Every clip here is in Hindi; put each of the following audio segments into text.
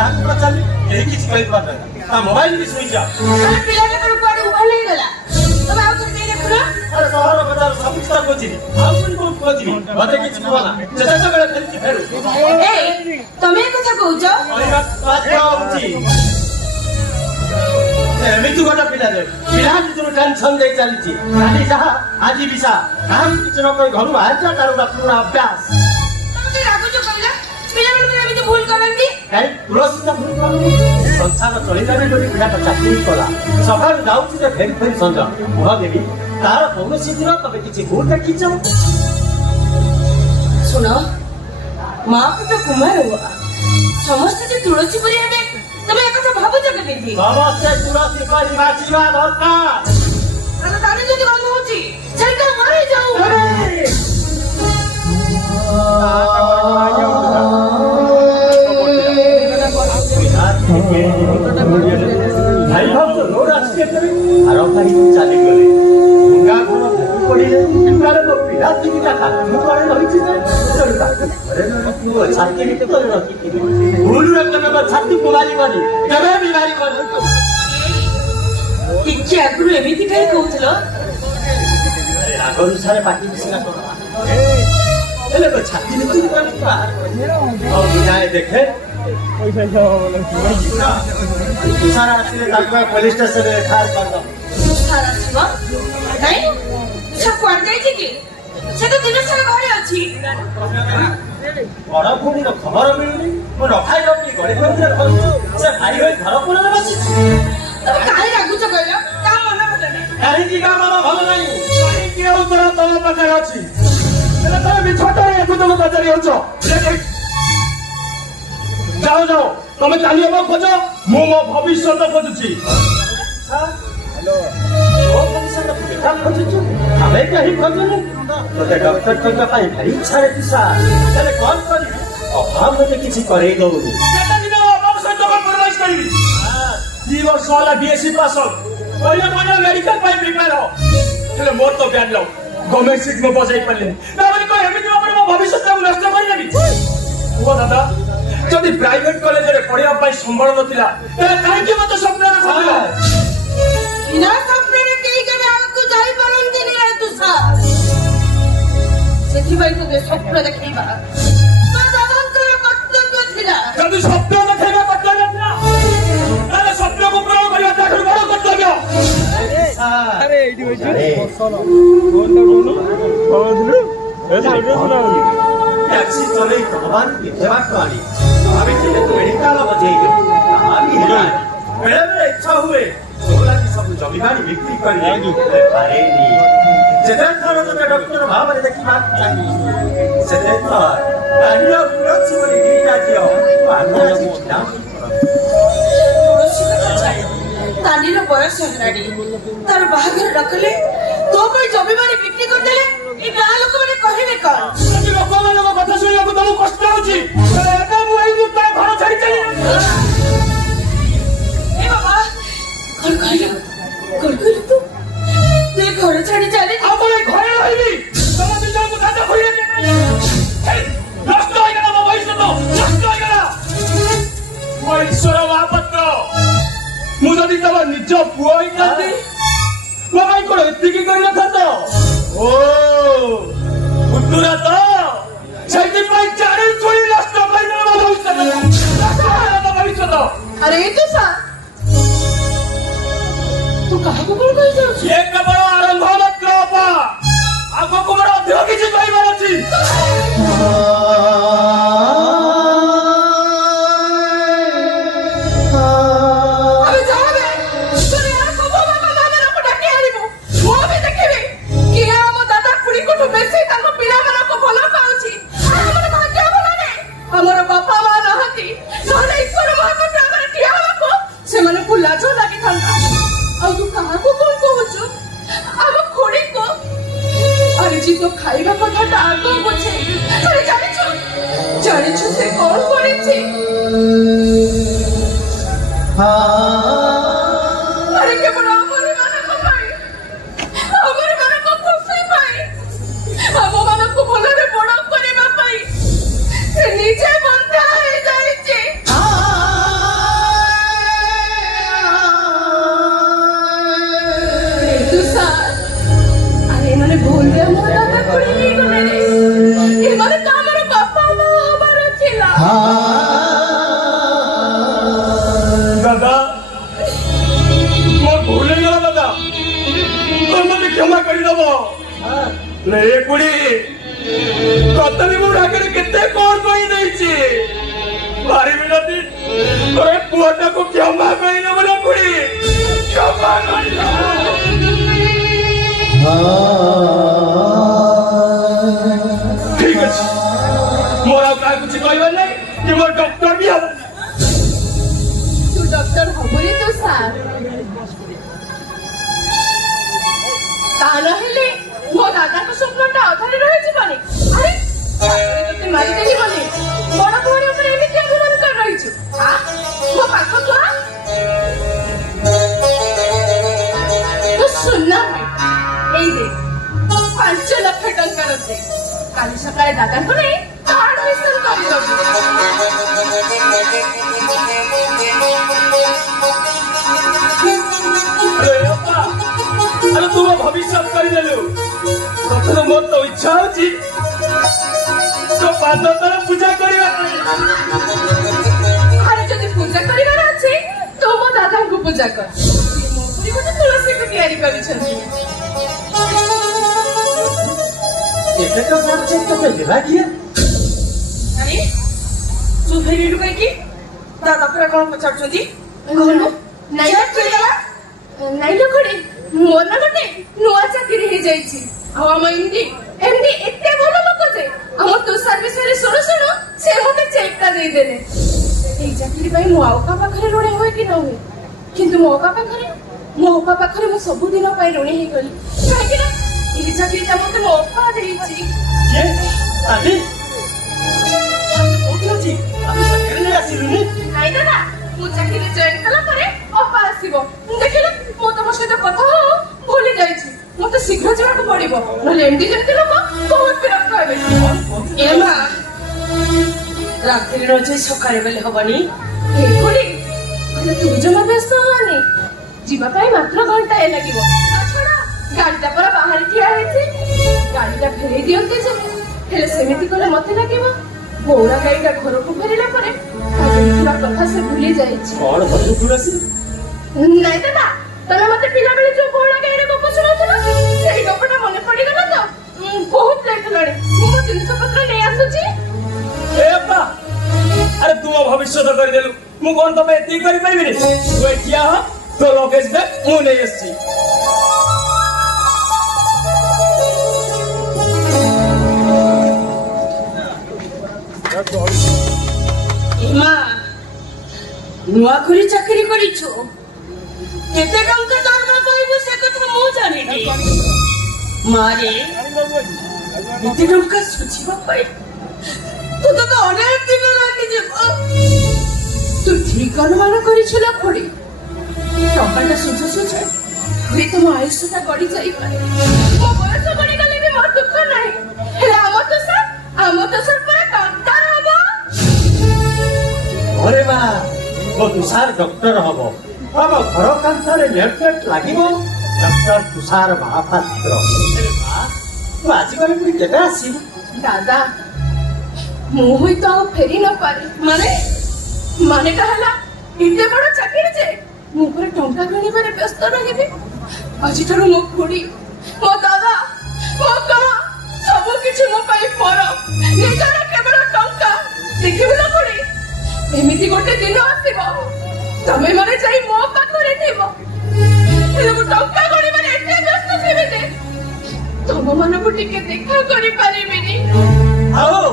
କାହାକୁ ପଚାରିଲି କେହି କିଛି କହିପାରିଲେ ତା ମୋବାଇଲ ବି ସୁଇଚ୍ ଅଫ୍। ପିଲାଟା କୁଆଡେ ଉଭାନ ହେଇଗଲା ତମେ ଆଉ ଥରେ ଦେଇ ଦେଖୁନ। ଆରେ ସହର ବଜାର ସବୁ ସ୍ଥାନ ଖୋଜିଲି ଆଉ ପୁଣି କୋଉଠି ଖୋଜିବି ମତେ କିଛି କୁହନା ସେ ଯେତେବେଳେ ଫେରିଛି ଫେରୁ। ତମେ ଏ କଥା କହୁଛ ଏମିତି ଗୋଟେ ପିଲାରେ ପିଲା ଭିତରୁ ଟେନସନ ଦେଇ ଚାଲିଛି କାଲି ଯାହା ଆଜି ବିଷା କାହାକୁ କିଛି ନ କହି ଘରୁ ବାହାରିଛ ତାର ଗୋଟେ ପୁରୁଣା ଅଭ୍ୟାସ। ସଂସାର ଚଳିଲାନି ବୋଲି ପିଲାଟା ଚାକିରି କଲା ସକାଳୁ ଯାଉଛି ଯେ ଫେରି ଫେରି ସଞ୍ଜ କୁହ ଦେବି ତାର କୌଣସି ଦିନ ତମେ କିଛି ଭୁଲ ଦେଖିଛ? ଶୁଣ ମା ପୁଅ କୁମାର ସମସ୍ତେ ଯେ ତୁଳସୀ ପରି ହେବେ ତମେ ଏକଥା ଭାବୁଛ କେମିତି? ସମସ୍ତେ ତୁଳସୀ ପରି ବାଜିବା ଦରକାର। ତାହେଲେ ଯଦି ଗନ୍ଧ ହଉଛି ସେଇଟା ମରି ଯାଉ। ଭାଇ ଭାଉଜ ରୋଡ ଆସିଲେ ଆର ଭାଇ ଚାଲିଗଲେ ଭଙ୍ଗା ଘର ଭାଙ୍ଗି ପଡିଲେ ମୋ ପିଲା ତିନିଟା କାଠ ତଳେ ରହିଛି ଭୁଲରେ କେବେ ମୋ ଛାତିକୁ ମାରିବନି କେବେ ବି ମାରିବନି। ଟିକେ ଆଗରୁ ଏମିତି କାହିଁ କହୁଥିଲ? ଆଗରୁ ସାରେ ପାଟି ମିଶିଲା ହେଲେ ମୋ ଛାତି ଭିତରୁ ଦେଖେ ତୁଷାର ଆସିଲେ ତାକୁ ପୋଲିସ ଷ୍ଟେସନରେ ଖାସ କରିଦେବ। ତୁଷାର ଆସିବ ନାଇଁ ସେ କୁଆଡେ ଯାଇଛି କି? ସେ ତ ଦିନ ସାରା ଘରେ ଅଛି। ବଡ ଭଉଣୀର ଖବର ମିଳୁନି ମୁଁ ରଖାଇ ରଖି ଗଳି ଗଳି ସେ ଭାଇ ହୋଇ ଘର କୋଣରେ ବସିଛି। ତମେ କାହିଁ ରାଗୁଛ କହିଲ? ତା ମନ ଭଲ ନାହିଁ। କାହିଁକି ତା ମନ ଭଲ ନାହିଁ? କାହିଁକି ଉତ୍ତର ତମ ପାଖରେ ଅଛି ହେଲେ ତମେ ମିଛଟାରେ ଏକୁ ତମ ପଚାରି ଅଛ। ଯାଅ ଯାଅ ତମେ ଚାଲିବ ଖୋଜ ମୁଁ ମୋ ଭବିଷ୍ୟତ ଖୋଜୁଛି। ଆମେ କେହି ଖୋଜୁନି ତୋତେ ଡକ୍ଟର କରିବା ପାଇଁ ଭାରି ଇଚ୍ଛାରେ ପିସା ହେଲେ କଣ କରିବି ଅଭାବ ମତେ କିଛି କରେଇ ଦଉନି। 2 ବର୍ଷ ହେଲା ବିଏସସି ପାସ୍ ମେଡିକାଲ ପାଇଁ ପ୍ରିପେୟାର ହେଲେ ମୋର ତ ବ୍ୟାନ୍ ଲ ଗଭର୍ଣ୍ଣମେଣ୍ଟ ସିଟ୍ ମୁଁ ବଜାଇ ପାରିଲିନି ଏମିତି ଭାବରେ ମୋ ଭବିଷ୍ୟତକୁ ନଷ୍ଟ କରିଦେବି। କୁହ ଦାଦା ଯଦି ପ୍ରାଇଭେଟ କଲେଜରେ ପଢିବା ପାଇଁ ସମ୍ବଳ ନଥିଲା ତାହେଲେ କାହିଁକି ମତେ ସ୍ୱପ୍ନରେ ଖୋଜିଲ? ବିନା ସ୍ୱପ୍ନରେ କେହି କେବେ ଆଗକୁ ଯାଇପାରନ୍ତିନି ତୁଷାର। ସେଥିପାଇଁ ତୋତେ ସ୍ୱପ୍ନ ଦେଖେଇବା ମୋ ଦାଦାଙ୍କର କର୍ତ୍ତବ୍ୟ ଥିଲା। ଯଦି ସ୍ୱପ୍ନ ଦେଖେଇବା କର୍ତ୍ତବ୍ୟ ଥିଲା ତାହେଲେ ସ୍ୱପ୍ନକୁ ପୂରଣ କରିବା ତାଠାରୁ ବଡ କର୍ତ୍ତବ୍ୟ। टैक्सी चले भगवान विद्यावान आनी भाभी तू मेडिकल बजेइले आमी हेला बेले बेले इच्छा हुए सोला की सब जमीदारी बिक्री करी पारेनी जेते थर तो डॉक्टर भाव रे देखि बात चाही सेते तो आनिया पूरा जीवन गिरा दियो आनिया चिता तानीर बयस हेलाडी तार बाहागर रखले तो कोई जमीदारी बिक्री कर देले ए गां लोक माने कहिबे कोन लोक माने कथा सुनिବାକୁ ତମକୁ କଷ୍ଟ ହେଉଛି ଏବେ ମୁଁ ଏଇ ତା ଘର ଛାଡ଼ି ଚାଲି ए बाबा कौन कहलो तू घर छाड़ी चले अब मैं घरे रहिबी तम दिल को दादा खोइए नष्ट हो गला ମୋ ଭବିଷ୍ୟତ ନଷ୍ଟ हो गला ମୋ ଈଶ୍ୱର ମହାପାତ୍ର ମୁଁ ଯଦି ତମ ନିଜ ପୁଅ ହେଇଥାନ୍ତି ମୋ ଭାଇ କଣ ଏତିକି କରିନଥାନ୍ତ ଓ ଉତ୍ତରା ତ ସେଇଥିପାଇଁ ଚାରି ଛୁରୀ ନଷ୍ଟ କରିଦେଲ ମୋ ଭବିଷ୍ୟତ अरे तो सा तू कहाँ को बोल कही जाऊ ये केवल आरंभ मात्र अपा आगो को बड़ अधिक किछि कहबार अछि अबे जा बे तू यार को बाबा मामा को डाके आनिबो मो भी देखिबे कि हम दादा कुड़ी को बेसी ताको पिला माना को भलो पाउछि हमर भाग्य भलो ने हमर बापा मा रहती नले ईश्वर महापुत्र हमर टिया को से माने पुला जो लागी थांता आ तू कहां को बोल कहछु हम खोड़ी को अरे जी तो खाइबा कथा आगो बुझे अरे जानि छु से कौन करे छी अरे के बड़ा हमरे माने को पाई हमरे माने को खुशी पाई हम माने को भलरे बड़ा करबा पाई से नीचे बंधा है जाई छी दादा मोर भूल गला दादा तुम मुझे क्षमा कर दबो ले कुड़ी कतनी मु आगे केते कौन कोई नहीं छी भारी मिनती तोरे पुआटा को क्षमा कर दबो ना कुड़ी क्षमा कर ठीक है मोरा का कुछ कहबा नहीं कि मोर डॉक्टर भी हम तू डॉक्टर हबुरी तो सार ताना हेले मो दादा को स्वप्नटा अधारे रहे जीवनी अरे तते मारी देली बोली बड़ भोरे ऊपर एमिति अभिमान कर रही छु हां मो पाख तो तो सुनना भाई ए दे 5 लाख टंका रचे काली सकाळे दादा को नहीं कार्ड मिशन कर दो अरे तुम भविष्य कर मोर तो इच्छा होची तो पाद तर पूजा करिवा अरे जदि पूजा करिवार अछि तो मो दादा को पूजा कर मोरी को तुलसी को तैयारी करि छथि एते तो बात चेक तो देला किया अरे तू फेरी रुकै की दादा पर कोन पचार छथि कोन नाही चला नाही लोकडी मोर ना गटे नुआ चाकरी हे जाईछि हम एमडी एते भलो लोक जे हम तो सर्विस रे सुनो सुनो से मते चेकटा दे देले ए चाकरी भाई मो आउका पाखरे रोणे होय कि न होय किंतु मो आउका पाखरे मो सब दिन पाई रोणे हे गली काहे कि ना ई चाकरीटा मते मो अपा देछि ये आदि ओके जी आप सरकारी ने आसिलुनी नाही दादा मो चाकरी जॉइन कला परे अपा आसीबो देखिले मो तम सहित कथा भूली जाईछि मते शीघ्र जाको पड़िबो नले एमडी जंती लोक बहुत विरक्त होबे एमा रात्रि रोजे सकाळे बेले हबनी ए कोडी अरे तू जमा व्यस्त होनी जीवा पाई मात्र घंटा ए लागिबो छोड़ा गाड़ीटा पर बाहर ठिया हेछि गाड़ीटा फेरे दियंते जे हेले सेमिति कोले मते लागिबो बोरा गाड़ीटा घर को फेरिला परे पूरा कथा से भूली जाईछि कौन बंधु पुरसी नहीं दादा तने मते पिला बेले जो बोला गाड़ी को सुनाउथला सेही गपटा मने पड़ी गला तो बहुत लेट लड़े मो जिंस पत्र ले आसुची ए अप्पा अरे तू भविष्य तो कर देलु मु कोन तमे एती करि परिबि रे तू एठिया हो तो लोकेश बे मु नै आछि इमा नुआ खुरी चाकरी करिछो केते टंका दरमा पाइबो से कथा मो जानि नी मारे केते टंका सुचिबा पाइ तू तो अनेक दिन लागी जेबो तू ठीक अनुमान करिछला खोडी टंकाटा सुझ हुई तुम आयुष्यता गड़ी जाई पारे मो बयस गड़ी गले भी मोर दुख नाही हेले आम तो सर पर डॉक्टर हबो अरे बा वो तुषार डॉक्टर हबो अब घर कांथरे नेटनेट लागिबो डॉक्टर तुषार महापात्र तू आज कल पुरी केबे आसी दादा मु होई तो फेरी न पारे माने कहला इते बड़ चाकरी जे मु पर टंका गणी पर व्यस्त रहिबे আজি ठारू मो खुडी मो दादा मो का सब किछ मो पाई पर निजर केवल टंका देखिबो ना खुडी एमिति गोटे दिन आसीबो तमे माने जाई मो पाखरे थिबो हेले मो टंका गणी माने एते व्यस्त थिबे जे तम मन को टिके देखा करि पारिबिनी आओ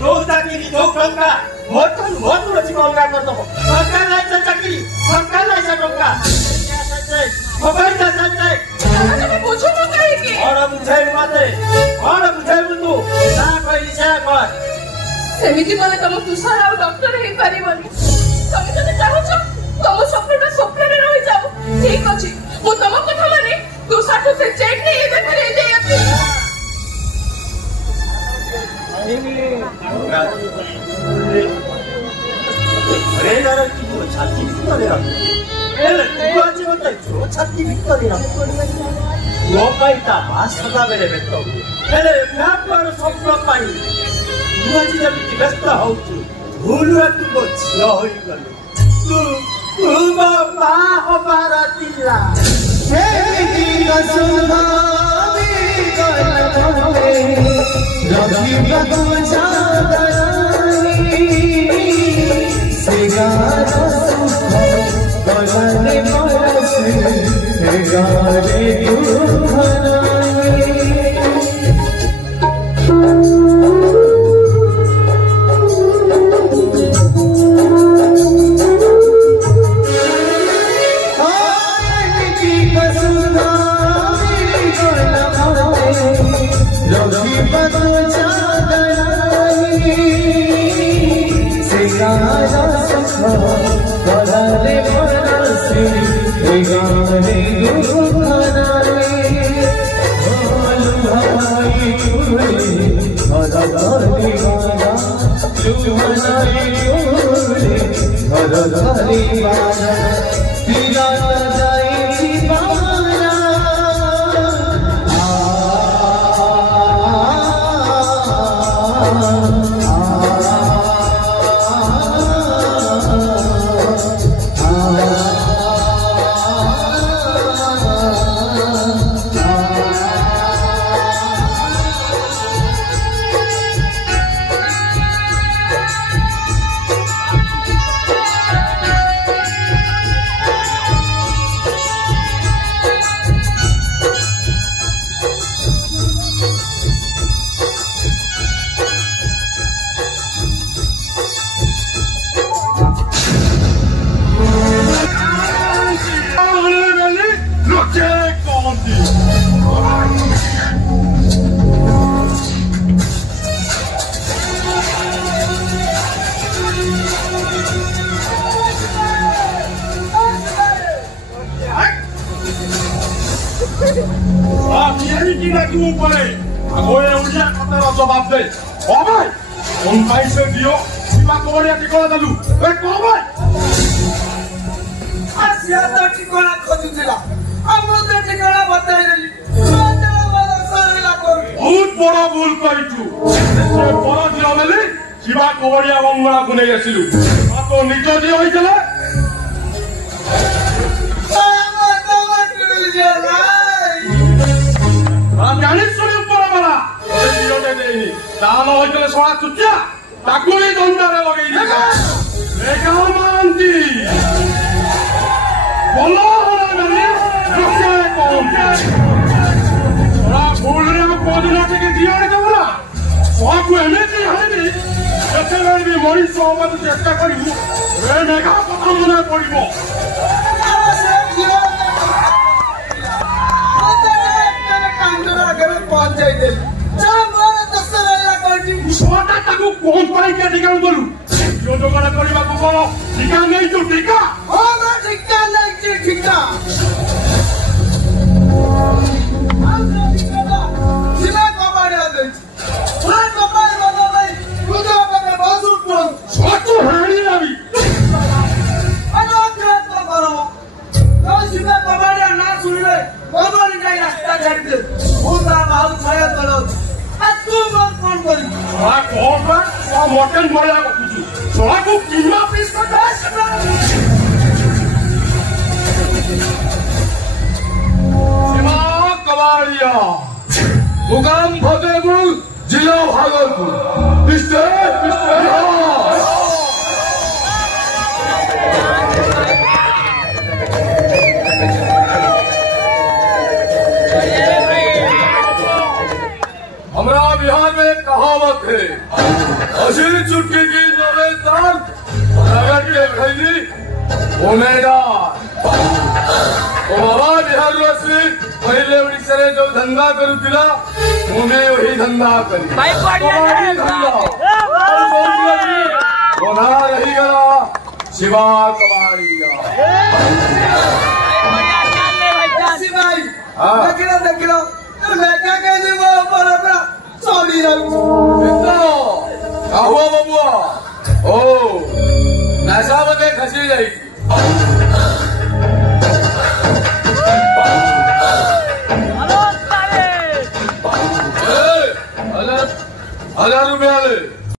दो चाकरी दो टंका मोटन रची अलगा कर दबो सरकार लाइसा चाकरी सरकार लाइसा टंका मोबाइल दा सच्चाई तमे बुझो न काहे के और बुझाई माते और बुझाई तू ना कहि से कर सेमिति माने तम तुषार आ डॉक्टर हे पारिबनी तमे जने चाहछ तम स्वप्नटा स्वप्ନରେ रहि जाओ ठीक अछि मु तम कथा माने तुषार तो से चेक नहीं एबे करे दे अरे यार की छाती ভিতরে রাখ এলে তুই আজ বলতে ছাতি ভিতরে রাখ লোকাইটা ভাষাটা বেড়ে বেতো এলে না পর স্বপ্ন পাই तू आज जब व्यस्त हो भूल तू झील हो गलु तू बाबा हमारा दिला हजार